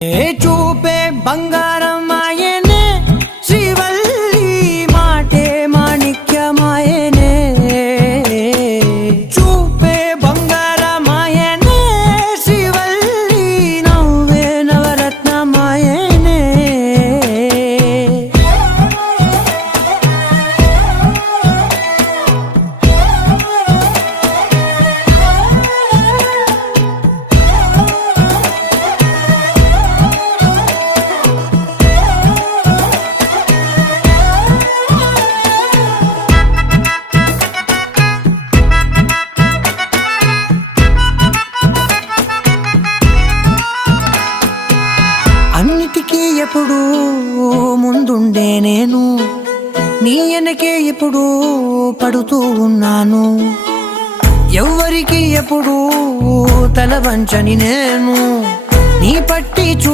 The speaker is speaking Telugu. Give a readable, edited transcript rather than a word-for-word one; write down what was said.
చూపే బంగారం ఆయనే, శ్రీవల్లి మాటే మాణిక్యమాయనే. చూపే బంగారం ఆయనే, శ్రీవల్లి నవ్వే నవరత్నమాయనే. అన్నిటికీ ఎప్పుడూ ముందుండే నేను, నీ వెనకే ఎప్పుడూ పడుతూ ఉన్నాను. ఎవ్వరికి ఎప్పుడూ తల వంచని నేను, నీ పట్టి